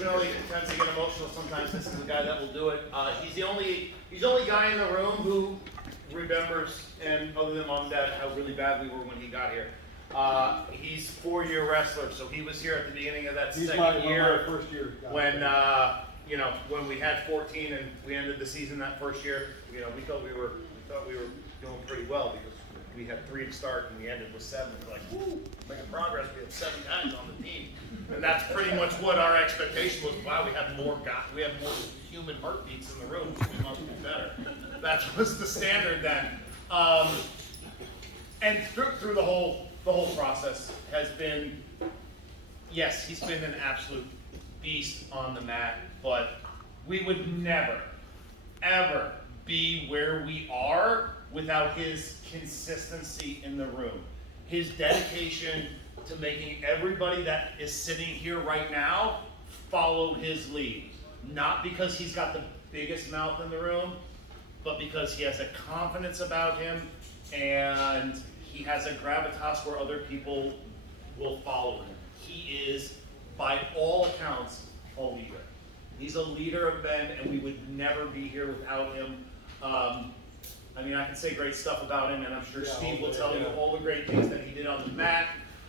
unfortunately tends to get emotional sometimes. This is the guy that will do it. He's the only guy in the room who remembers, and other than mom and dad, how really bad we were when he got here. He's 4-year wrestler, so he was here at the beginning of that second year. My first year. When we had 14 and we ended the season that first year, we thought we were doing pretty well because we had 3 to start and we ended with 7. We're like, woo, making progress. We had 7 guys on the team, and that's pretty much what our expectation was. Wow, we have more human heartbeats in the room, so we must be better. That was the standard then. And through the whole process has been, yes, he's been an absolute beast on the mat, but we would never, ever be where we are without his consistency in the room. His dedication to making everybody that is sitting here right now follow his lead. Not because he's got the biggest mouth in the room, but because he has a confidence about him and he has a gravitas where other people will follow him. He is, by all accounts, a leader. He's a leader of men, and we would never be here without him. I can say great stuff about him, and I'm sure Steve will tell you all the great things that he did on the mat.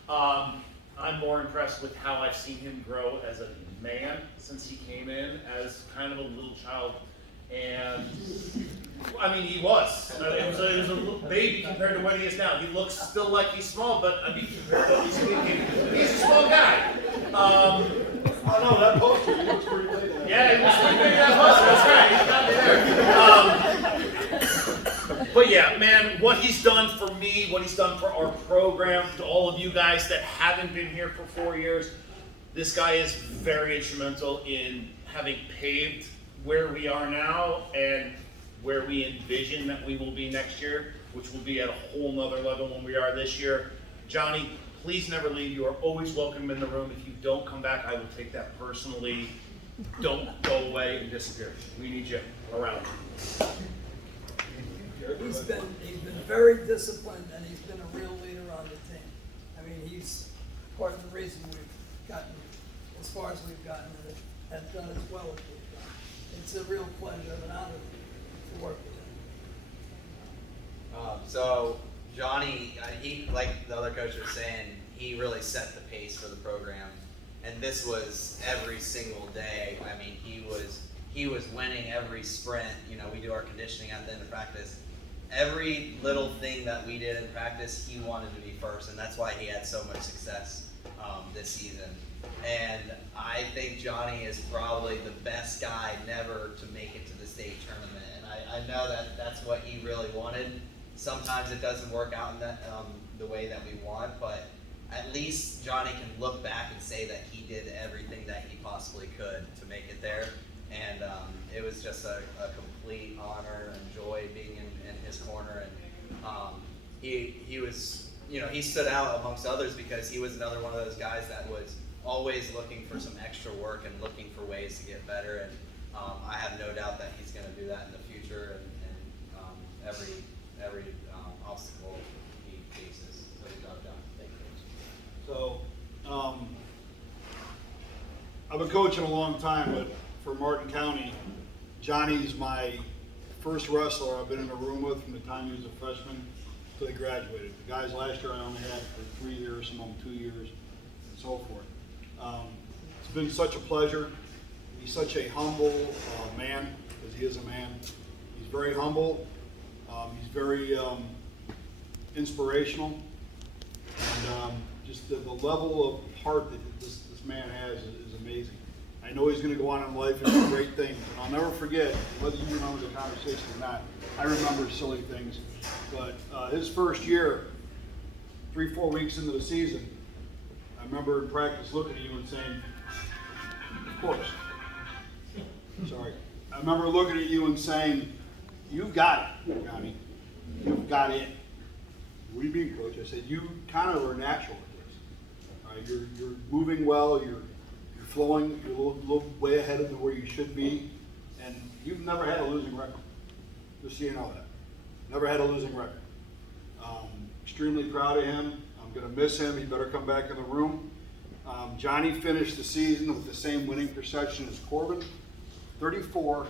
I'm more impressed with how I've seen him grow as a man since he came in as kind of a little child. And he was. It was a little baby compared to what he is now. He looks still like he's small, but compared to what he's a small guy. That poster, he looks pretty big. Yeah, he looks pretty big in that poster. That's right. He's got me there. But yeah, man, what he's done for me, what he's done for our program, to all of you guys that haven't been here for 4 years, this guy is very instrumental in having paved where we are now and where we envision that we will be next year, which will be at a whole nother level when we are this year. Johnny, please never leave. You are always welcome in the room. If you don't come back, I will take that personally. Don't go away and disappear. We need you around. He's been very disciplined, and he's been a real leader on the team. He's part of the reason we've gotten as far as we've gotten and done as well as we've done. It's a real pleasure and an honor to work with him. So Jonny, he, like the other coach was saying, he really set the pace for the program, and this was every single day. He was winning every sprint. We do our conditioning at the end of practice. Every little thing that we did in practice, he wanted to be first, and that's why he had so much success this season. And I think Jonny is probably the best guy never to make it to the state tournament. And I know that that's what he really wanted. Sometimes it doesn't work out in that, the way that we want, but at least Jonny can look back and say that he did everything that he possibly could to make it there. And it was just a complete honor and joy being in his corner. And he was, he stood out amongst others because he was another one of those guys that was always looking for some extra work and looking for ways to get better. And I have no doubt that he's going to do that in the future. And every obstacle he faces. So good job, John. Thank you. So, I've been coaching a long time, but for Martin County, Johnny's my first wrestler I've been in a room with from the time he was a freshman until he graduated. The guys last year I only had for 3 years, some of them 2 years, and so forth. It's been such a pleasure. He's such a humble man, because he is a man. He's very humble. He's very inspirational, and just the level of heart that this man has is amazing. I know he's going to go on in life and do great things, and I'll never forget, whether you remember the conversation or not, I remember silly things, but his first year, 3-4 weeks into the season, I remember in practice looking at you and saying, of course, sorry, I remember looking at you and saying, you've got it, Johnny, you've got it. What do you mean, Coach? I said, you kind of are natural at this. You're moving well, you're flowing, you're a little way ahead of where you should be, and you've never had a losing record. Just so you know that. Never had a losing record. Extremely proud of him. I'm going to miss him. He better come back in the room. Jonny finished the season with the same winning percentage as Corbin, 34-5.